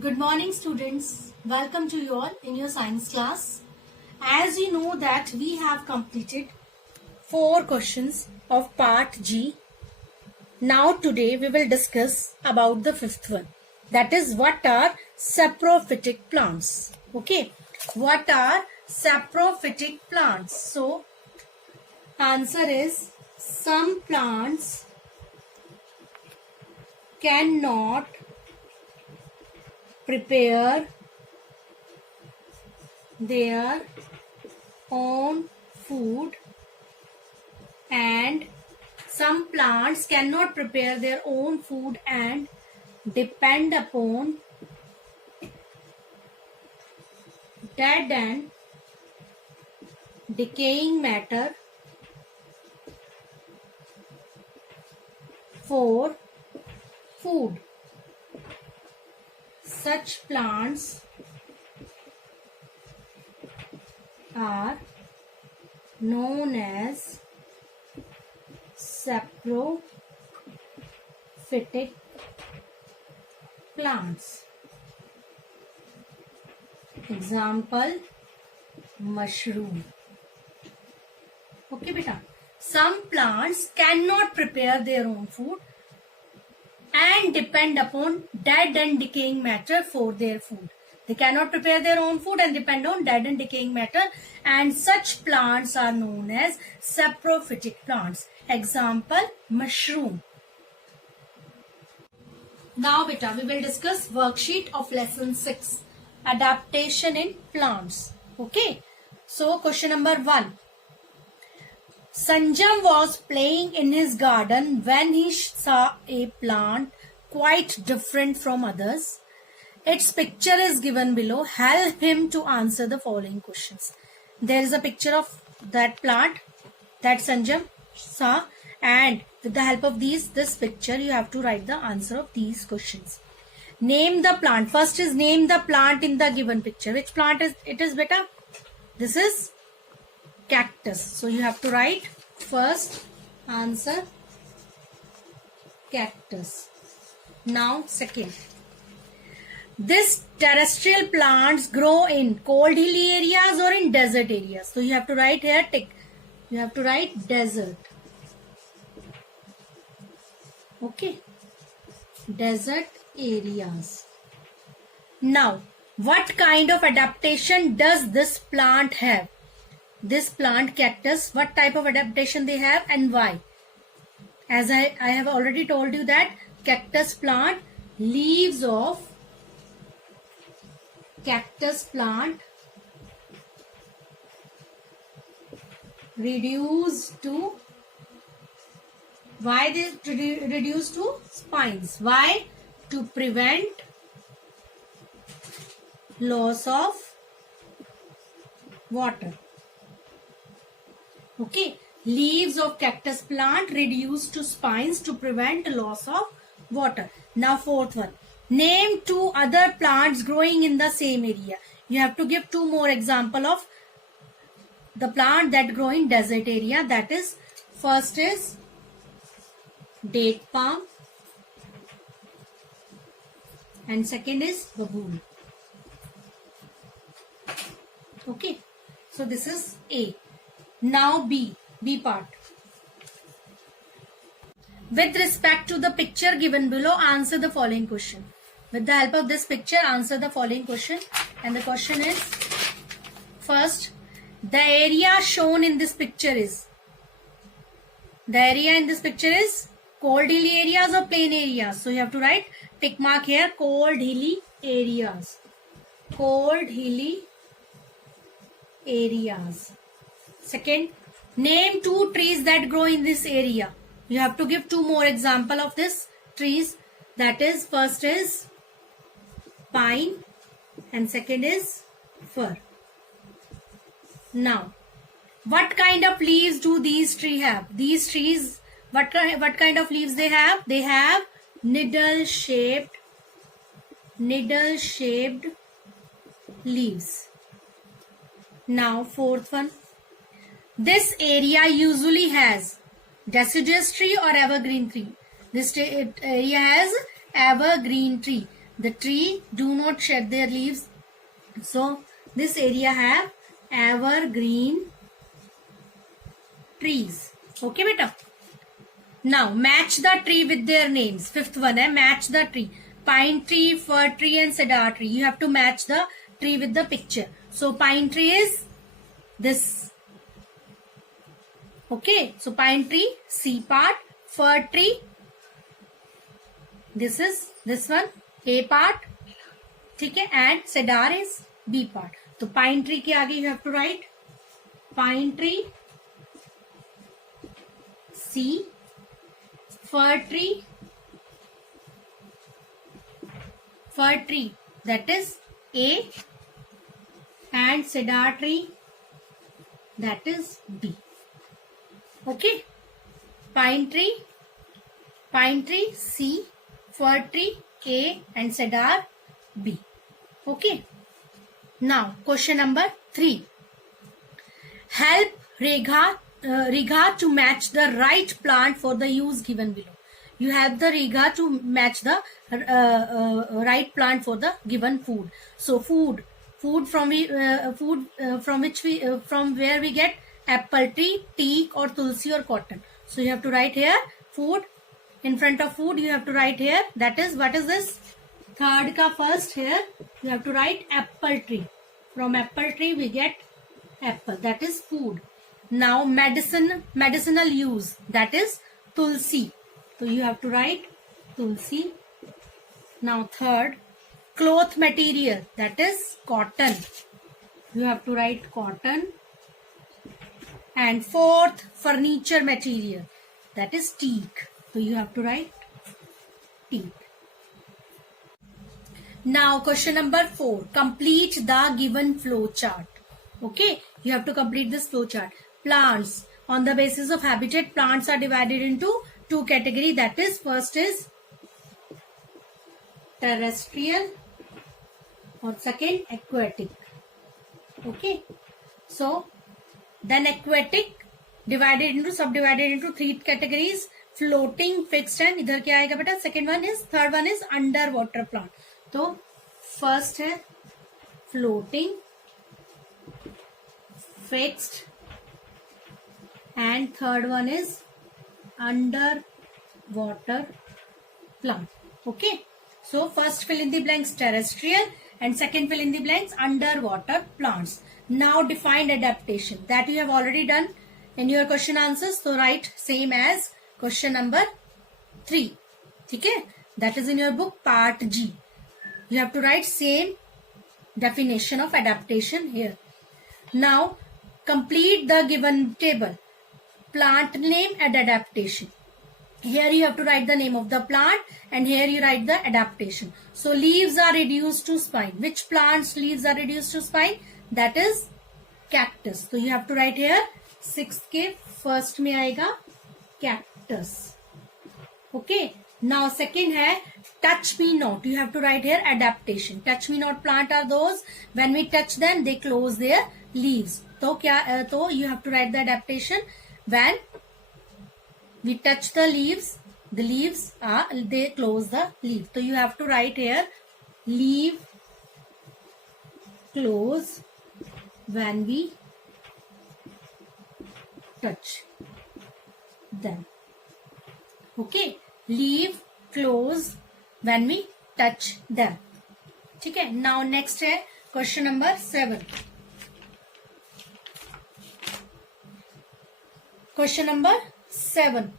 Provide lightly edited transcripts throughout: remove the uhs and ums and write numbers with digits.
Good morning students. Welcome to you all in your science class. As you know that we have completed 4 questions of part G. Now today we will discuss about the 5th one. That is, what are saprophytic plants? Okay. What are saprophytic plants? So answer is, some plants cannot prepare their own food, and some plants cannot prepare their own food and depend upon dead and decaying matter for food. Such plants are known as saprophytic plants. Example, mushroom. Okay, beta. Some plants cannot prepare their own food and depend upon dead and decaying matter for their food. They cannot prepare their own food and depend on dead and decaying matter, and such plants are known as saprophytic plants. Example, mushroom. Now beta, we will discuss worksheet of lesson 6, adaptation in plants. Okay. So question number 1. Sanjam was playing in his garden when he saw a plant quite different from others. Its picture is given below. Help him to answer the following questions. There is a picture of that plant that Sanjam saw, and with the help of this picture you have to write the answer of these questions. Name the plant. First is name the plant in the given picture. Which plant is it is beta? This is cactus. So you have to write first answer cactus. Now second, this terrestrial plants grow in cold hilly areas or in desert areas. So you have to write here tick. You have to write desert. Okay, desert areas. Now what kind of adaptation does this plant have? This plant cactus, what type of adaptation they have and why? As I have already told you that cactus plant, leaves of cactus plant reduced to, why they reduced to spines? Why? To prevent loss of water. Okay, leaves of cactus plant reduced to spines to prevent loss of water. Now fourth one, name 2 other plants growing in the same area. You have to give 2 more example of the plant that grow in desert area. That is, first is date palm and second is baboon. Okay, so this is A. Now B part. With respect to the picture given below, answer the following question. With the help of this picture, answer the following question. And the question is, first, the area shown in this picture is, the area in this picture is cold hilly areas or plain areas. So you have to write tick mark here, cold hilly areas. Cold hilly areas. Second, name 2 trees that grow in this area. You have to give 2 more example of this trees. That is, first is pine and second is fir. Now, what kind of leaves do these trees have? These trees, what kind of leaves they have? They have needle-shaped leaves. Now fourth one, this area usually has deciduous tree or evergreen tree. This area has evergreen tree. The tree do not shed their leaves. So this area have evergreen trees. Okay beta. Now match the tree with their names. Fifth one है match the tree. Pine tree, fir tree and cedar tree. You have to match the tree with the picture. So pine tree is this. Okay. So pine tree C part. Fir tree. This is this one A part. ठीक है. And cedar is B part. तो pine tree के आगे you have to write pine tree C. Fir tree that is A and cedar tree that is B. Okay. Pine tree C, fir tree A and cedar B. Okay. Now question number 3. Help Righa to match the right plant for the use given below. You have the Righa to match the right plant for the given food. So food from where we get apple tree, teak or tulsi or cotton. So you have to write here food. In front of food you have to write here, that is, what is this? Third ka first here you have to write apple tree. From apple tree we get apple, that is food. Now medicinal use, that is tulsi. So you have to write tulsi. Now third, cloth material, that is cotton. You have to write cotton. And fourth, furniture material, that is teak. So you have to write teak. Now question number 4, complete the given flow chart. Okay, you have to complete this flow chart. Plants, on the basis of habitat, plants are divided into 2 categories, that is, first is terrestrial or second aquatic. Okay, so then aquatic subdivided into 3 categories, floating, fixed and इधर क्या आएगा बेटा? Third one is underwater plant. तो first है floating, fixed and third one is underwater plant. Okay, so first fill in the blanks terrestrial and second fill in the blanks underwater plants. Now define adaptation, that you have already done in your question answers. So write same as question number 3. Okay, that is in your book part G. You have to write same definition of adaptation here. Now complete the given table. Plant name and adaptation. Here you have to write the name of the plant and here you write the adaptation. So leaves are reduced to spine. Which plant's leaves are reduced to spine? That is cactus. So you have to write here 6th के first में आएगा cactus. Okay. Now second है touch me not. You have to write here adaptation. Touch me not plant are those when we touch them they close their leaves. तो क्या तो you have to write the adaptation when we touch the leaves they close the leaf. So you have to write here leaf close when we touch them. Okay, leaf close when we touch them. ठीक है. Now next है question number 7. Question number 7.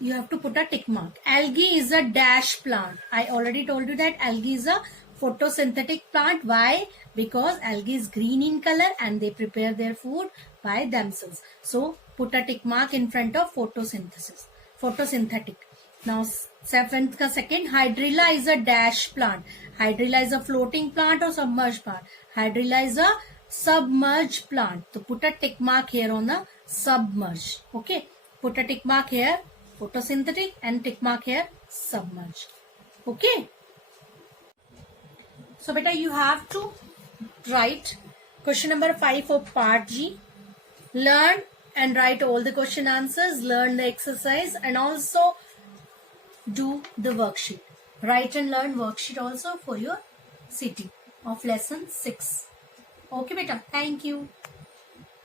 You have to put a tick mark. Algae is a dash plant. I already told you that algae is a photosynthetic plant. Why? Because algae is green in color and they prepare their food by themselves. So put a tick mark in front of photosynthesis. Photosynthetic. Now 7th ka second, hydrilla is a dash plant. Hydrilla is a floating plant or submerged plant. Hydrilla is a submerged plant. So put a tick mark here on the submerged. Okay. Put a tick mark here photosynthetic and tick mark here submerged. Okay. So beta you have to write question number 5 of part G. Learn and write all the question answers. Learn the exercise and also do the worksheet. Write and learn worksheet also for your city of lesson 6. Okay beta, thank you.